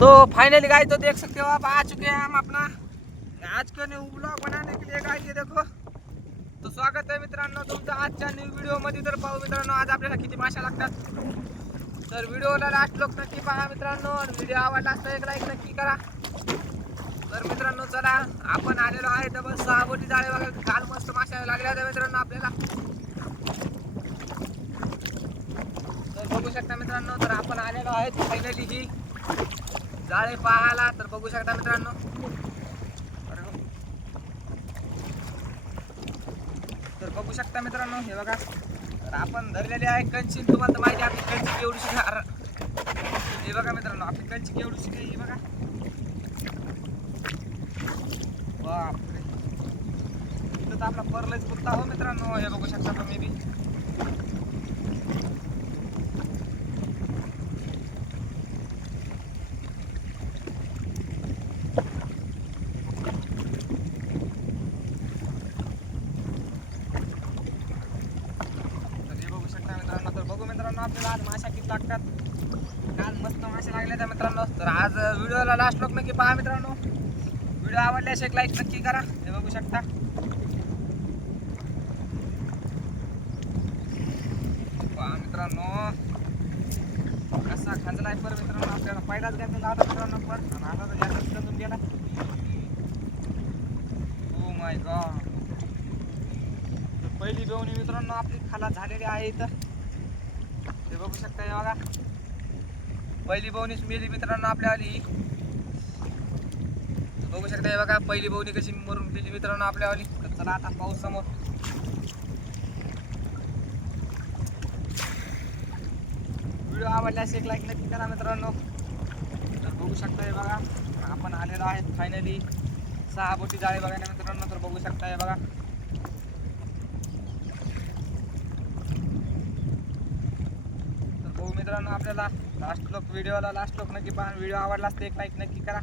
तो finally guys तो देख सकते हो आप आ चुके हैं हम अपना आज के न्यू ब्लॉग बनाने के लिए गाइस ये देखो। तो स्वागत आहे मित्रांनो तुमचं आजच्या न्यू व्हिडिओ मध्ये। तर पाहू मित्रांनो आज आपल्याला किती माशा लागतात। तर व्हिडिओला लास्ट लोक नक्की पहा मित्रांनो आणि व्हिडिओ आवडला असता एक लाईक नक्की करा। तर मित्रांनो चला आपण आलेलो आहे तर बस 6 बोटी जाळे बघा काल मस्त माशा लागल्या होत्या मित्रांनो आपल्याला। तर बघू शकता मित्रांनो तर आपण आलेलो आहे फायनली ही जाळे पाहायला। तर बघू शकता मित्रांनो तर बघू शकता मित्रांनो हे बघा। तर आपण धरलेले आहे कंची। तुम्हाला तर माहिती आपली कंची केवढी हे बघा मित्रांनो आपली कंची केवढी ही बघा। बापरे इथं तर आपला परलच कुत्ता हो मित्रांनो हे बघू शकता तुम्ही बी। आपल्याला आज माशा किती लागतात काल मस्त माशा लागल्या त्या मित्रांनो। तर आज व्हिडिओला लास्ट लोक नक्की पहा मित्रांनो। व्हिडिओ आवडल्यास एक लाईक नक्की करा। हे बघू शकता पहा मित्रांनो कसा खांजलाय पर मित्रांनो। आपल्याला पहिलाच गॅस लावला मित्रांनो पण आता तर जास्त करून गेला। ओ माय गॉड पहिली बेवणी मित्रांनो आपली खाला झालेली आहे इथं हे बघू शकता हे बघा। पहिली बवणीच मेली मित्रांनो आपल्या आली बघू शकता हे बघा। पहिली बवणी कशी मरून गेली मित्रांनो आपल्या आली। तर चला आता पाऊस समोर व्हिडिओ आवडल्यास एक लाईक नक्की करा मित्रांनो। तर बघू शकता हे बघा आपण आलेलो आहे फायनली 6 बोटी जाळे बघायला मित्रांनो। तर बघू शकता हे बघा मित्रांनो आपल्याला लास्ट लोक व्हिडिओला लास्ट लोक नक्की पहा। व्हिडिओ आवडला असता एक लाईक नक्की करा।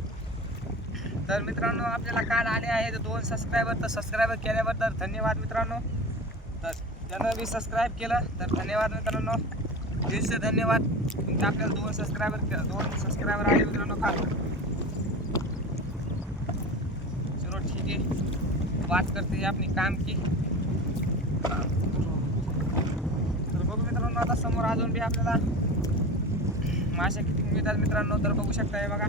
तर मित्रांनो आपल्याला काल आले आहेत 2 सबस्क्रायबर। तर सबस्क्रायबर केल्याबद्दल धन्यवाद मित्रांनो। तर ज्यानं मी सबस्क्राईब केलं तर धन्यवाद मित्रांनो दिलसे धन्यवाद। तुमचे आपल्याला 2 सबस्क्रायबर आले मित्रांनो काल। चलो ठीक है बात करते हैं अपनी काम की। तर बघू मित्रांनो आता समोर अजून बी आपल्याला माशा किती मिळतात मित्रांनो। तर बघू शकता हे बघा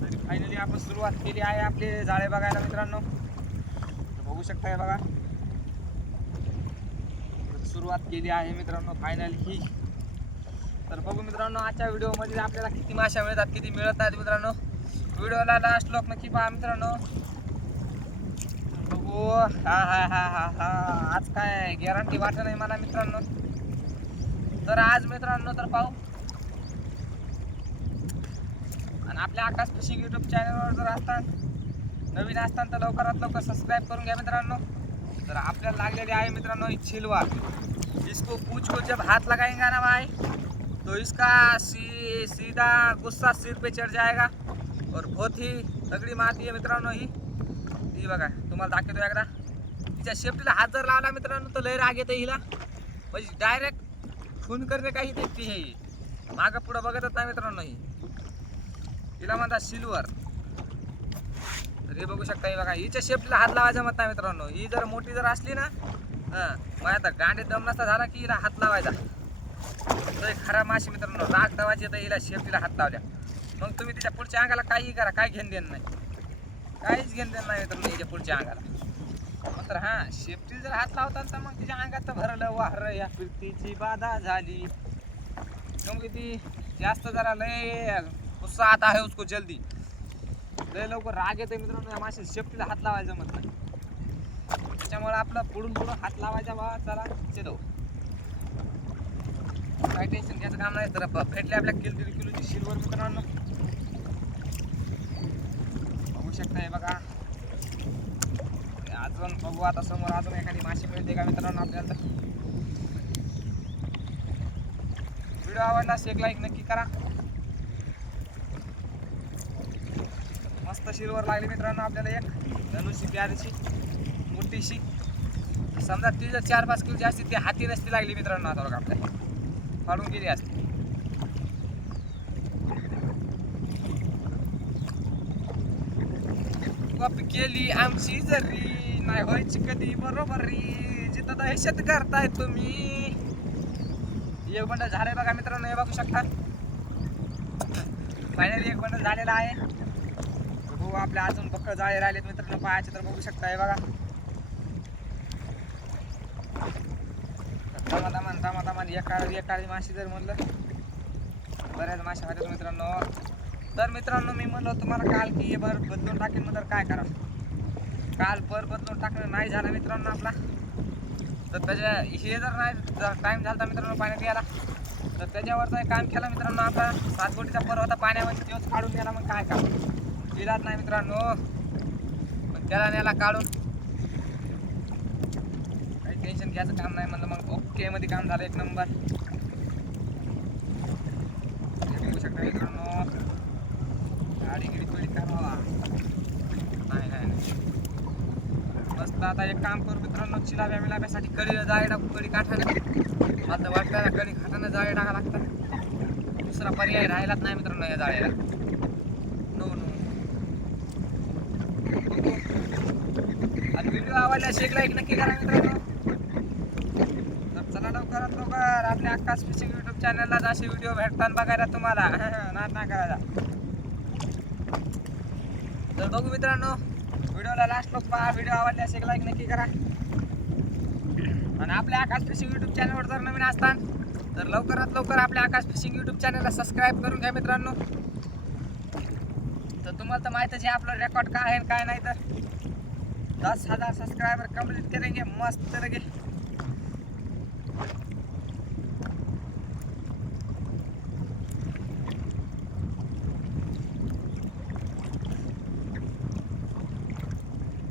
तरी फायनली आपण सुरुवात केली आहे आपले जाळे बघायला मित्रांनो। तर बघू शकता हे बघा सुरुवात केली आहे मित्रांनो फायनली ही। तर बघू मित्रांनो आजच्या व्हिडिओमध्ये आपल्याला किती माशा मिळतात किती मिळत नाहीत मित्रांनो। व्हिडिओला लास्ट लोक नक्की पहा मित्रांनो। बघू हा हा हा हा हा आज काय गॅरंटी वाटत नाही मला मित्रांनो। तर आज मित्रांनो तर पाहू आणि आपल्या आकाश फिशिंग यूट्यूब चॅनलवर जर असतात नवीन असतात तर लवकरात लवकर सबस्क्राईब करून घ्या मित्रांनो। तर आपल्याला लागलेले आहे मित्रांनो चिलवार। इसको पूछ को जब हाथ लगाएंगे ना भाई तो इसका सीधा गुस्सा सिर पे चढ़ जाएगा और बहुत ही तगड़ी मारती है मित्रांनो ही बघा। तुम्हाला दाखवतो एकदा तिच्या शेपटीला हात जर लावला मित्रांनो तर लय राग येते हिला म्हणजे डायरेक्ट खून करणे काही देखती है ही मागं पुढं बघतच नाही मित्रांनो ही हिला म्हणतात सिल्वर। तर हे बघू शकता हे बघा हिच्या शेपटीला हात लावायचा मत नाही मित्रांनो। ही जर मोठी जर असली ना मग आता गांडे दम नसता झाला की हिला हात लावायचा तर खरा माशी मित्रांनो। राग दवायची तर हिला शेपटीला हात लावल्या मग तुम्ही तिच्या पुढच्या अंगाला काही करा काय घेण देणं नाही काहीच घेण देणं नाही मित्रांनो हिच्या पुढच्या अंगाला। मात्र हां शेपटीला जर हात लावतात तर मग तिच्या अंगात तर भरलं वाहरं या फिरतीची बाधा झाली क्योंकि ती जास्त जरा लय गुस्सा आता आहे उसको जल्दी लय लवकर राग येते मित्रांनो। या माशी शेपटीला हात लावायचं जमत नाही त्याच्यामुळे आपलं पुढून हात लावायचा बा चला चलो काय टेन्शन घ्यायचं काम नाही। तर भेटले आपल्या किलोची सिल्वर मित्रांनो बघू शकता हे बघा। अजून बघू आता समोर अजून एखादी माशी मिळते का मित्रांनो आपल्याला। व्हिडिओ आवडल्यास एक लाईक नक्की करा। मस्त सिल्वर लागली मित्रांनो आपल्याला एक धनुषी प्यारीची मोठीशी। समजा ती जर 4-5 किलोची असती ती हाती नसती लागली मित्रांनो आता बघा आपल्या फाडून गेली असती। कॉपी केली आमची जरी नाही व्हायची कधी बरोबर री जिथं दहशत करताय तुम्ही. एक बंडल झालंय बघा मित्रांनो, हे बघू शकता. फायनली एक बंडल झालेला आहे. हो आपल्या अजून पक्क जाळे राहिलेत मित्रांनो पाहायचे तर बघू शकता. हे बघा दमादमान एकाळी माशी जर म्हणलं बऱ्याच माशा होत्यात मित्रांनो. तर मित्रांनो मी म्हणलो तुम्हाला काल की बर बदलून टाकेन मग तर काय करा. काल बदलून टाकणं नाही झालं मित्रांनो आपला. तर त्याच्या हे जर नाही टाईम झाला मित्रांनो पाण्यात यायला तर त्याच्यावरचा काम केला मित्रांनो. आपला 7 कोटीचा पर होता पाण्यामध्ये तोच काढून गेला. मग काय करा इलाज नाही मित्रांनो. पण त्याला नेला काढून काही टेन्शन घ्यायचं काम नाही म्हणलं. मग ओके मध्ये काम झालं एक नंबर. बघू शकता मित्रांनो गाडी गिडी करावा नाही. मस्त आता एक काम करू मित्रांनो चिलाव्यासाठी कडी जाळे टाकू. कडी काठाने आता वाटल्याला कडी काठाने जाळे टाका लागतात. दुसरा पर्याय राहिलाच नाही मित्रांनो या जाळ्याला. नो आणि व्हिडिओ आवडल्यास एक लाईक नक्की करा मित्रांनो. तर चला लवकर आपल्या आकाश फिशिंग युट्यूब चॅनलला असे व्हिडिओ भेटतात बघायला तुम्हाला. नाद नाही करायला. तर बघू मित्रांनो व्हिडिओला लास्ट लोक पहा. व्हिडिओ आवडल्यास एक लाईक नक्की करा. आणि आपल्या आकाश फिशिंग युट्यूब चॅनलवर जर नवीन असतात तर लवकरात लवकर आपल्या आकाश फिशिंग युट्यूब चॅनलला सबस्क्राईब करून घ्या मित्रांनो. तर तुम्हाला तर माहितच आहे आपलं रेकॉर्ड काय आहे काय नाही. तर 10,000 सबस्क्राइबर कंप्लीट करेंगे मस्त लगे.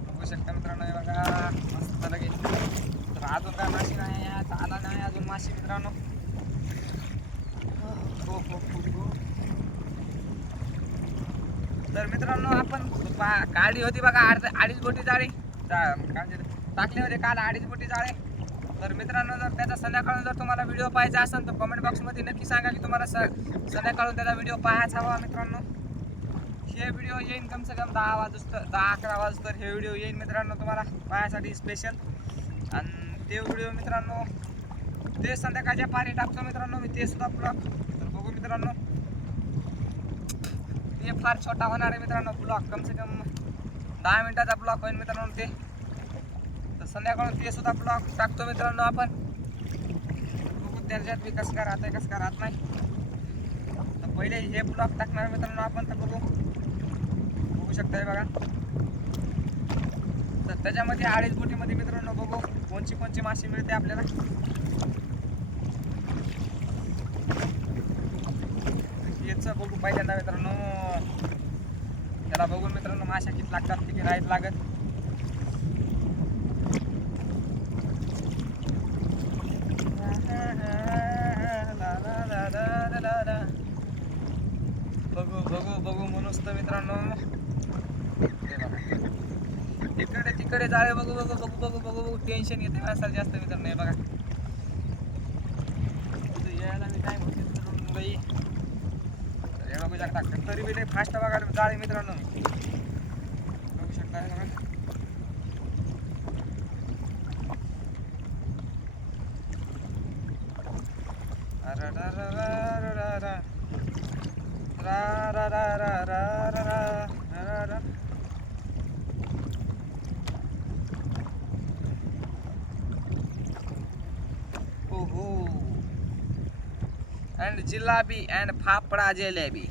बघू शकता मित्रांनो हे बघा मस्त लगे. तर अजून काय माशी नाही आला नाही अजून माशी मित्रांनो. तर मित्रांनो आपण काढली होती बघा 2.5 बोटी जाळी टाकले होते काल 2.5 बोटी जाळे. तर मित्रांनो जर त्याचा संध्याकाळून जर तुम्हाला व्हिडिओ पाहायचा असेल तर कमेंट बॉक्समध्ये नक्की सांगा की तुम्हाला संध्याकाळून त्याचा व्हिडिओ पाहायचा हवा मित्रांनो. हे व्हिडिओ येईन कम से कम 10-11 वाजता हे व्हिडिओ येईल मित्रांनो तुम्हाला पाहायसाठी स्पेशल. आणि ते व्हिडिओ मित्रांनो ते संध्याकाळच्या पारी टाकतो मित्रांनो मी ते सुद्धा ब्लॉग. तर बघू मित्रांनो ते फार छोटा होणार आहे मित्रांनो ब्लॉग. कम से कम 10 मिनिटाचा ब्लॉग होईल मित्रांनो ते. तर संध्याकाळून ते सुद्धा ब्लॉग टाकतो मित्रांनो आपण. बघू त्याच्यात बी कसं काय राहतंय कसं काय राहत नाही. तर पहिले हे ब्लॉग टाकणार मित्रांनो आपण. तर बघू शकता बघा. तर त्याच्यामध्ये 2.5 बोटीमध्ये मित्रांनो बघू कोणची माशी मिळते आपल्याला. याचं बघू पहिल्यांदा मित्रांनो. त्याला बघून मित्रांनो माशा किती लागतात किती नाहीत लागत. बघू म्हणूनच तर मित्रांनो इकडे तिकडे जाळे बघू टेन्शन येते माणसाला जास्त मित्रांनो. हे बघा यायला मी काय म्हणते मित्रांनो बाई. हे बघू शकता तरी बी लई फास्ट बघा जाळे मित्रांनो बघू शकता. हे बघा अँड जिलाबी अँड फाफडा जलेबी.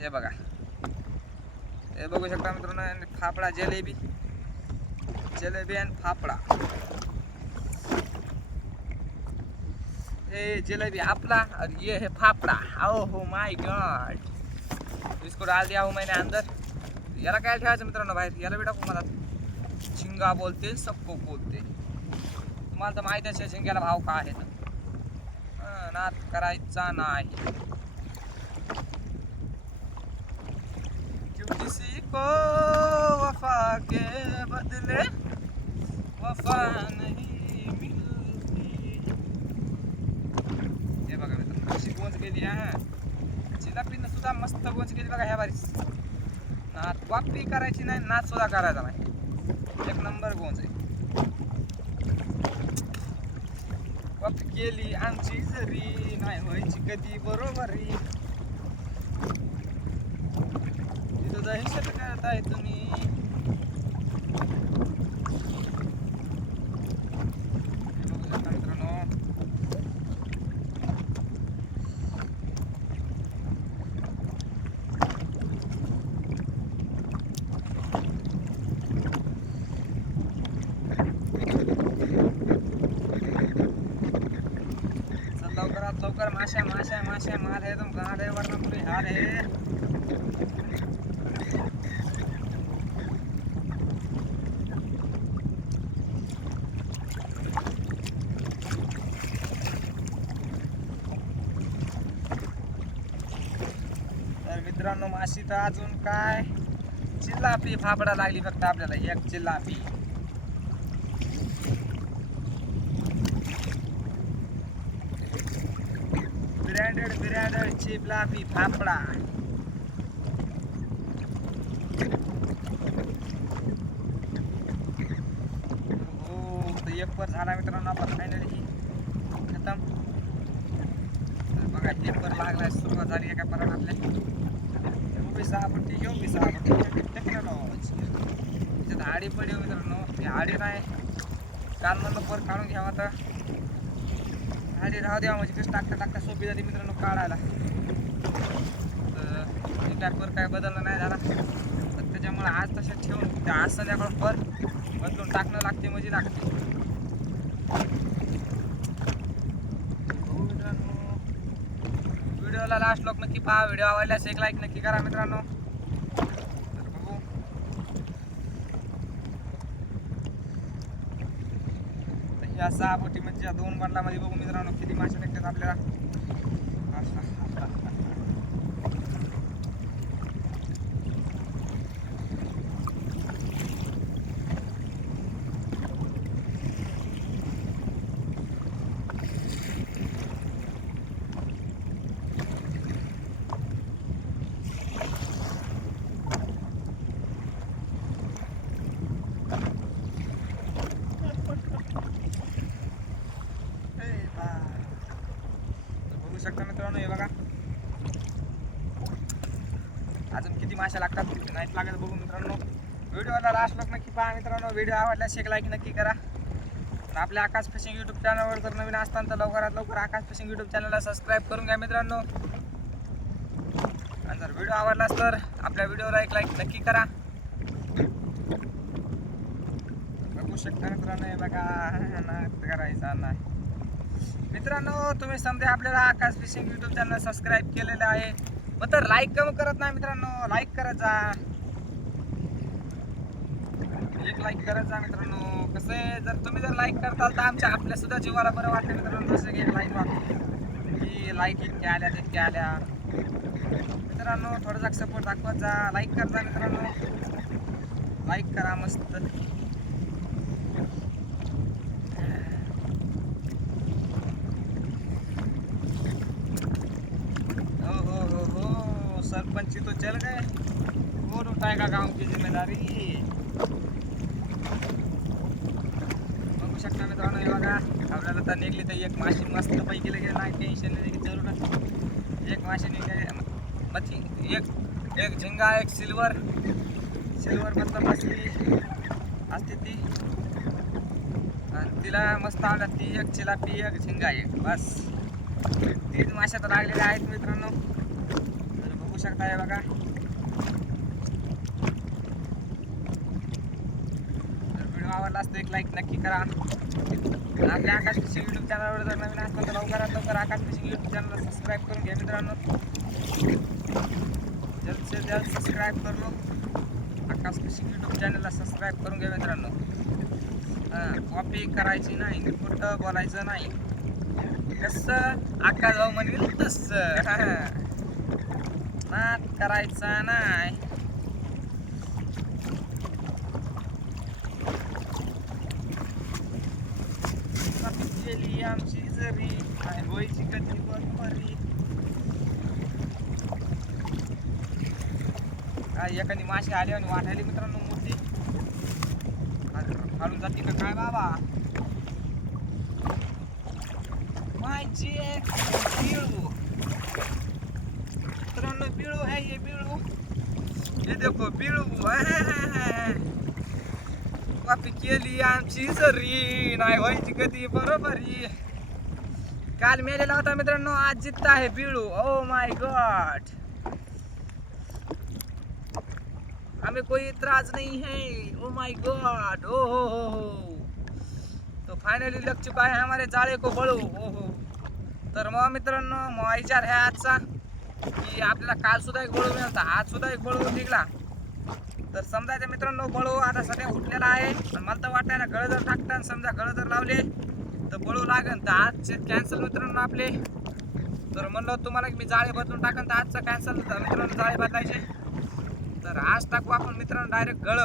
हे बघा हे बघू शकता मित्रांनो अँड फाफडा जलेबी अँड फाफडा. ये जलेबी आपला और ये है फाफड़ा. ओह माय गॉड इसको डाल दिया हूँ मैंने अंदर. याला काय ठेवायचं मित्रांनो बाहेर. याला बी टाकू मला. झिंगा बोलते सबको बोलते. तुम्हाला तर माहिती आहे झिंग्याला भाव का आहे. नाद करायचा नाही. क्यों किसी को वफा के बदले वफा नहीं मिलती. हे बघा मित्रांनो कशी गोंज गेली. जिलाबीनं सुद्धा मस्त गोंज गेली बघा ह्या बारीस. वापी करायची नाही, नाच सुद्धा करायचा नाही. एक नंबर गोंज आहे. वापी केली आमची जरी नाही व्हायची कधी बरोबरी. तिथं दहशत करताय तुम्ही. मित्रांनो लवकरात लवकर माश्या माश्या माश्या माल है तुम गाड आहे वरना पुरी हाल आहे. तर मित्रांनो माशी तर अजून काय चिल्लापी फापडा लागली फक्त आपल्याला एक चिल्लापी. ब्रँडेड चिल्लापी फापडा. हो तर एक पर झाला मित्रांनो आपला फायनली खतम. बघा एक पर लागलाय, सुरुवात झाली एका परात आपल्या. उभी सहापट्टी घेऊन बी सहापट्टी टेक्नॉलॉजी त्याच्यात आडी पडी मित्रांनो. ती आडी नाही काल म्हणलं पर काढून घ्यावा तर आडी राहू द्या म्हणजे कसं टाकता टाकता सोपी झाली मित्रांनो काढायला. तर ट्रॅकवर काय बदललं नाही झाला तर त्याच्यामुळे आज तसे ठेवून त्या आज संध्याकाळ पर बदलून टाकणं लागते म्हणजे लागते. व्हिडिओला लास्ट लोक नक्की पहा. व्हिडिओ आवडल्यास एक लाईक नक्की करा मित्रांनो. या 6 बोटी म्हणजे या 2 बंडलामध्ये बघू मित्रांनो किती मासे निघतात आपल्याला. शकता मित्रांनो हे बघा अजून किती माशा लागतात नाहीत लागत बघू मित्रांनो. व्हिडिओला लास्ट लोक नक्की पहा मित्रांनो. व्हिडिओ आवडल्यास एक लाईक नक्की करा. आपल्या आकाश फिशिंग यूट्यूब चॅनलवर जर नवीन असताना तर लवकरात लवकर आकाश फिशिंग यूट्यूब चॅनलला सबस्क्राईब करून घ्या मित्रांनो. आणि जर व्हिडिओ आवडलास तर आपल्या व्हिडिओला एक लाईक नक्की करा. बघू शकता मित्रांनो हे बघा नाद करायचा नाही मित्रांनो. तुम्ही समजा आपल्याला आकाश फिशिंग यूट्यूब चॅनल सबस्क्राईब केलेलं आहे मग तर लाईक कमी करत नाही मित्रांनो. लाईक करायचा, एक लाईक करायचा मित्रांनो. कसं आहे जर तुम्ही जर लाईक करताल तर आमच्या आपल्या सुद्धा जीवाला बरं वाटतं मित्रांनो. जसं की लाईक वाटतं की लाईक इतक्या आल्या तितक्या आल्या मित्रांनो. थोडासा सपोर्ट दाखवत जा, लाईक करता मित्रांनो. लाईक करा मस्त. सरपंच तो चल गए, कौन उठाएगा गांव की जिम्मेदारी. बघू शकता मित्रांनो हे बघा आपल्याला तर निघली तर एक माशी मस्त पैकी लगे नाही टेन्शन नाही की जरूर. एक माशी निघाली मच्छी एक झिंगा एक सिल्वर मतलब मछली असते ती आणि तिला मस्त आवडत ती. एक चिलापी एक झिंगा एक बस 3 माश्या तर लागलेल्या आहेत मित्रांनो. बघू शकता हे बघा. जर व्हिडिओ आवडला असतो एक लाईक नक्की करा. आपल्या आकाश फिशिंग यूट्यूब चॅनलवर जर नवीन असतात तर लवकरात लवकर आकाश फिशिंग यूट्यूब चॅनलला सबस्क्राईब करून घ्या मित्रांनो. जल्द से जल्द सबस्क्राईब कर लो. आकाश फिशिंग यूट्यूब चॅनलला सबस्क्राईब करून घ्या मित्रांनो. कॉपी करायची नाही, खोटं बोलायचं नाही. कसं आकाश भाऊ म्हणेल तसं नाद करायचा नाही. गेली आमची जरी काय व्हायची कधी बरोबरी. काय एखादी माशी आली आणि वाटायली मित्रांनो मोठी फाडून जाते का काय बाबा. माझी बिळू मित्रांनो, बिळू आहे ये बिळू. हे देखो बिळू वापी केली आमची सरी नाही व्हायची कधी बरोबरी. काल मेलेला होता मित्रांनो, आज जित्ता आहे बिळू. ओ माय गॉड, हमें कोई इतराज नहीं है. ओ माय गॉड, ओ हो. तो फायनली लग चुका है हमारे जाळे को बळू. ओ हो. तर मग मित्रांनो मग विचार आहे आजचा की आपल्याला काल सुद्धा एक बळू मिळाला, आज सुद्धा एक बळू निघला. तर समजायचं मित्रांनो बळू आता सध्या उठलेला आहे. आणि मला तर वाटतंय ना गळ जर टाकता समजा गळ जर लावले तर बळू लागन. तर आजचे कॅन्सल मित्रांनो आपले. तर म्हणलं तुम्हाला की मी जाळे बदलून टाकन, तर आजचा कॅन्सल मित्रांनो जाळे बदलायचे. तर आज टाकू आपण मित्रांनो डायरेक्ट गळ.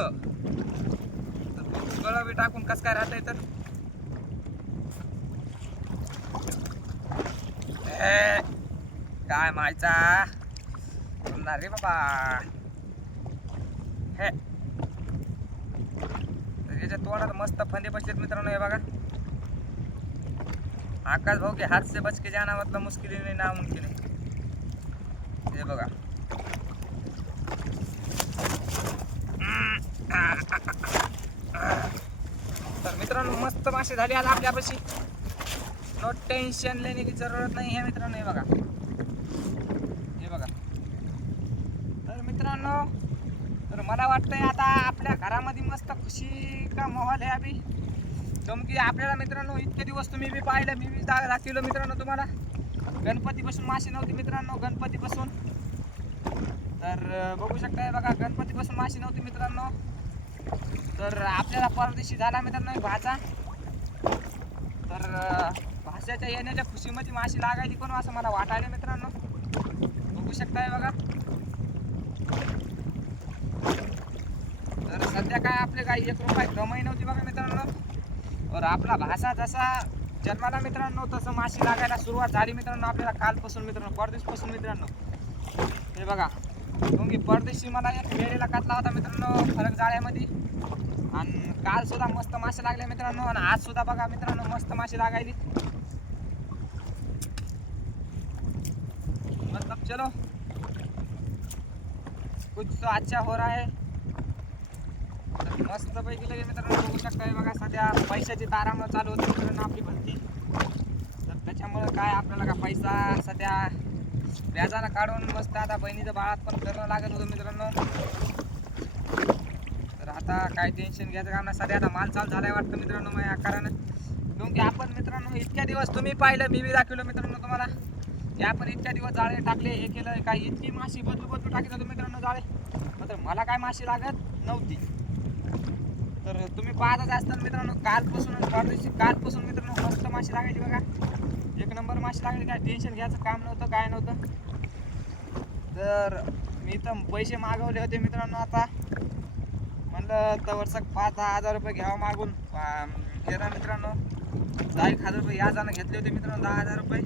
तर गळ बी टाकून कसं काय राहतंय तर काय मायचा बोलणार रे बाबा. हे याच्या तोंडात मस्त फंदे बसलेत मित्रांनो. हे बघा, आकाश भाऊ के हाथ से बच के जाना मतलब मुश्किल ही नहीं नामुमकिन है. हे बघा तर मित्रांनो मस्त मासे झाले आज आपल्यापाशी. नो टेन्शन लेने की जरूरत नाही है मित्रांनो. हे बघा हे बघा. तर मित्रांनो तर मला वाटतंय आता आपल्या घरामध्ये मस्त खुशी का माहोल आहे अभि. की आपल्याला मित्रांनो इतके दिवस तुम्ही बी पाहिलं, मी बी दाखवलं मित्रांनो तुम्हाला. गणपतीपासून माशी नव्हती मित्रांनो, गणपतीपासून. तर बघू शकताय बघा, गणपतीपासून माशी नव्हती मित्रांनो. तर आपल्याला परदेशी झाला मित्रांनो एक भाचा. तर भाषाच्या येण्याच्या खुशीमध्ये माशी लागायची कोण असं मला वाटायला मित्रांनो. बघू शकताय बघा. तर सध्या काय आपले काही 1 रुपये कमाई नव्हती बघा मित्रांनो. और आपला भाषा जसा जन्माला मित्रांनो तसं माशी लागायला सुरुवात झाली मित्रांनो आपल्याला कालपासून मित्रांनो, परदेशपासून मित्रांनो. हे बघा की परदेशी मला एक मेलेला कातला होता मित्रांनो फरक जाळ्यामध्ये. आणि काल सुद्धा मस्त मासे लागले मित्रांनो. आणि आज सुद्धा बघा मित्रांनो मस्त मासे लागायली. मतलब चलो कुछ तो अच्छा हो रहा है. मस्त पैकी लगे मित्रांनो बघू शकताय बघा. सध्या पैशाची तारांबळ चालू होती मित्रांनो आपली भरती. तर त्याच्यामुळं काय आपल्याला का पैसा सध्या व्याजानं काढून मस्त आता बहिणीचं बाळात पण करणं लागत होतं मित्रांनो. तर आता काय टेन्शन घ्यायचं काम नाही. सध्या आता माल चालू झालाय वाटतं मित्रांनो माझ्या आकारानं. क्योंकि आपण मित्रांनो इतक्या दिवस तुम्ही पाहिलं, मी बी दाखवलं मित्रांनो तुम्हाला की आपण इतक्या दिवस जाळे टाकले, हे केलं, काही इतकी माशी बदलू टाकीत होतो मित्रांनो जाळे. मात्र मला काय माशी लागत नव्हती. तर तुम्ही पाहतच असताना मित्रांनो कालपासून परदेशी कालपासून मित्रांनो मस्त माशी लागायची बघा. 1 नंबर माशी लागली. काय टेन्शन घ्यायचं काम नव्हतं, काय नव्हतं. तर मी तर पैसे मागवले होते मित्रांनो. आता म्हणलं तर वर्षाक 5-10 हजार रुपये घ्यावं मागून. हे ना मित्रांनो 10,000 रुपये याजानं घेतले होते मित्रांनो, 10,000 रुपये.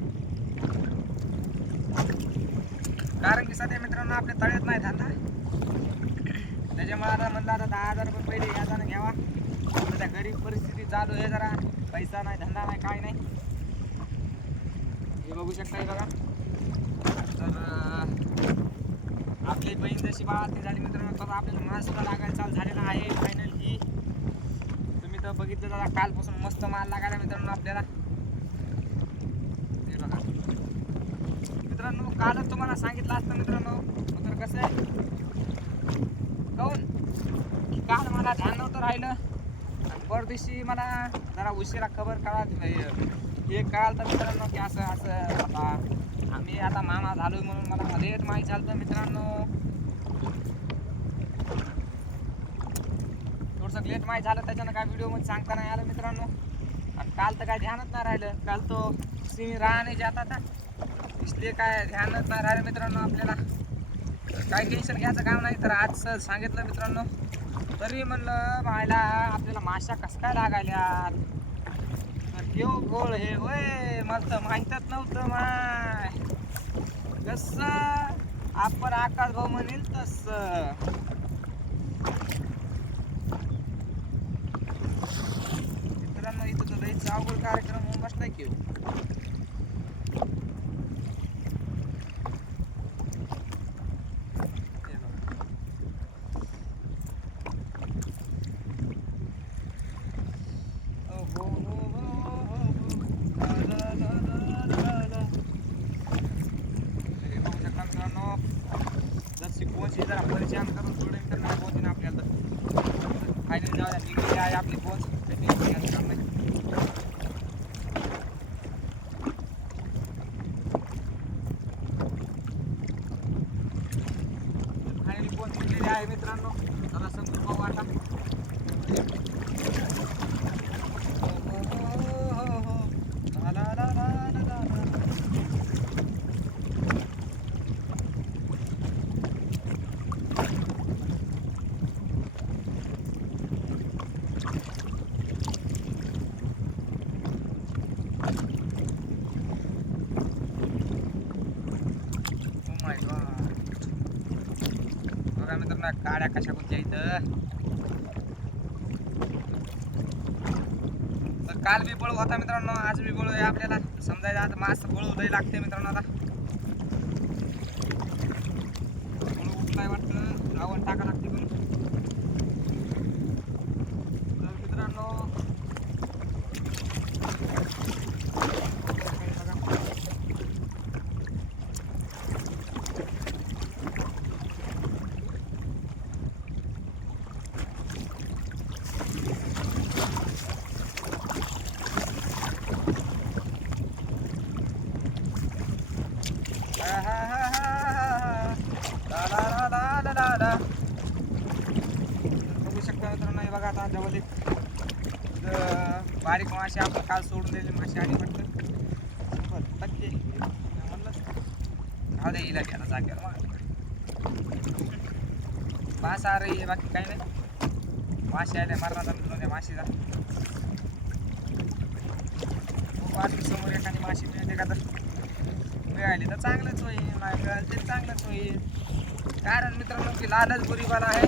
कारण की सध्या मित्रांनो आपल्या तळ्यात नाही धंदा. त्याच्यामुळे आता म्हणलं आता 10,000 रुपये पहिले याजानं घ्यावा. सध्या गरीब परिस्थिती चालू आहे, जरा पैसा नाही, धंदा नाही, काय नाही. हे बघू शकताय बघा. तर आपली बहीण जशी बाळातली झाली मित्रांनो तर आपल्याला माल सुद्धा लागायला चालू झालेला आहे फायनली. तुम्ही तर बघितलं जरा कालपासून मस्त माल लागायला मित्रांनो आपल्याला. हे बघा मित्रांनो कालच तुम्हाला सांगितलं असतं मित्रांनो. तर कसं आहे काहून की काल मला ध्यान नव्हतं राहिलं. आणि परदेशी मला जरा उशिरा खबर कळा हे कळालं तर मित्रांनो की असं असं आता आम्ही आता मामा झालो म्हणून मला लेट माहीत झालं मित्रांनो. थोडंसं लेट माहीत झालं त्याच्यानं काय व्हिडिओमध्ये सांगता नाही आलं मित्रांनो. आणि काल तर काय ध्यानच नाही राहिलं. काल तो सिंह राहणे जाता था इसलिए काय ध्यानच नाही राहिलं मित्रांनो आपल्याला. काही टेन्शन घ्यायचं काम नाही. तर आज सर सांगितलं मित्रांनो तरी म्हणलं मायला आपल्याला माशा कसं काय लागायल्या. तर केव गोळ हे होय मला तर माहीतच नव्हतं माय. कसं आपण आकाश भाऊ म्हणेल तस. मित्रांनो इथं तर लईच अवघड कार्यक्रम होऊन बसलाय की जरा परिचय करून थोडे तर नाही पोहोचेन आपल्याला. फायनली जाऊया निघलेली आहे आपली पोच. फायनली पोच निघलेली आहे मित्रांनो. चला समोर पाहू आता. बघा मित्रांनो काड्या कशा कोणत्या इथं. तर काल बी बळू होता मित्रांनो, आज बी बळू आहे आपल्याला. समजायचं आज मास बळू लई लागते मित्रांनो. आता बळू उठलाय वाटतं, रावण टाका लागते पण. तर मित्रांनो बघू शकता मित्रांनो. हे बघा आता जवळ एक बारीक मासे आपण काल सोडून दिले मासे आणि म्हटलं टक्के म्हणलं राहू दे हिला घ्यायला जागेवर मग मास आ रही आहे, बाकी काही नाही. मासे आले मारण्याचा मित्रांनो त्या माशीचा. बाकी समोर एखादी माशी मिळते का तर मिळाली तर चांगलंच होईल, नाही मिळाली तर चांगलंच होईल. कारण मित्रांनो की लालच बुरीवाला आहे.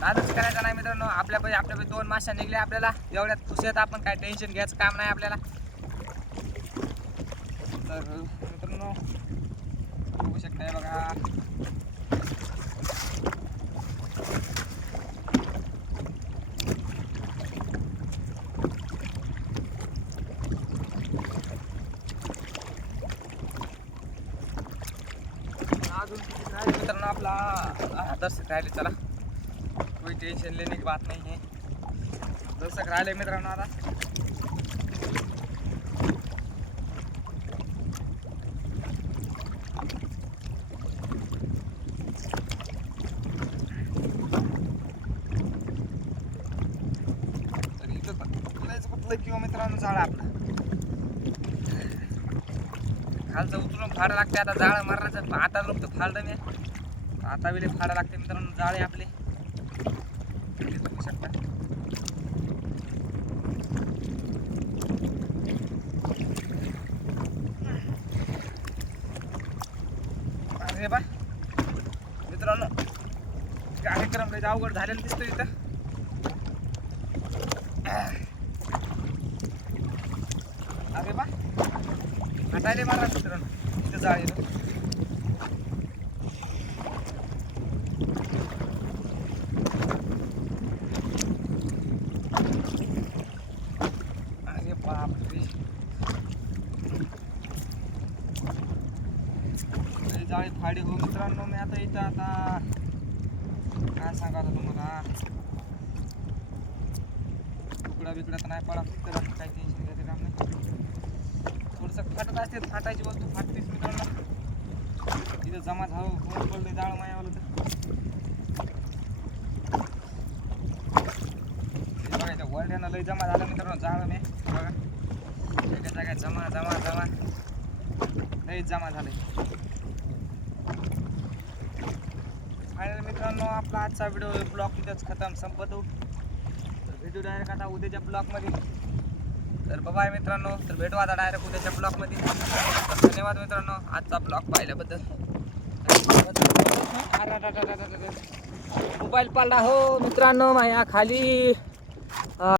लालच करायचा नाही मित्रांनो. आपल्यापैकी 2 माश्या निघल्या आपल्याला, एवढ्यात खुश आहेत आपण. काय टेन्शन घ्यायचं काम नाही आपल्याला. तर मित्रांनो बघू शकताय बघा. अजून मित्रांनो आपला दर्शक राहिले. चला कोई टेंशन लेने की बात नहीं है. दर्शक राहिले मित्रांनो आता. तर इथं कुठलं किंवा मित्रांनो झाड आपलं खालचं उतरून फाडा लागते. आता जाळ मारण्याचं आता लोक तर फाडलं नाही, आता वेळे फाडा लागते मित्रांनो. जाळे आपले बघू शकता. अरे बा मित्रांनो कार्यक्रम लय अवघड झालेला दिसतो इथं. अरे बा हटायले मारा मित्रांनो इथं जाळ येतो. अरे बापरे जाळी फाडी हो मित्रांनो. मी आता इथं आता काय सांगायचं तुम्हाला. तुकडा बिकडा तर नाही पडा, तर काही टेन्शन घ्यायचं काम नाही. थोडंसं फाटत असते, फाटायची वस्तू फाटतेच मित्रांनो. इथं जमा झालं कोण पडलं जाळ मायावालं तर बघा. इथं वरड्यानं लई जमा झालं मित्रांनो जाळ. मी बघा एका जागा जमा जमा जमा लई जमा झालं. फायनल मित्रांनो आपला आजचा व्हिडिओ ब्लॉग इथंच खतम संपतो. भेटू डायरेक्ट आता उद्याच्या ब्लॉगमध्ये. तर बाय मित्रांनो. तर भेटू आता डायरेक्ट उद्याच्या ब्लॉगमध्ये. धन्यवाद मित्रांनो आजचा ब्लॉग पाहिल्याबद्दल. मोबाईल पडला हो मित्रांनो माझ्या खाली.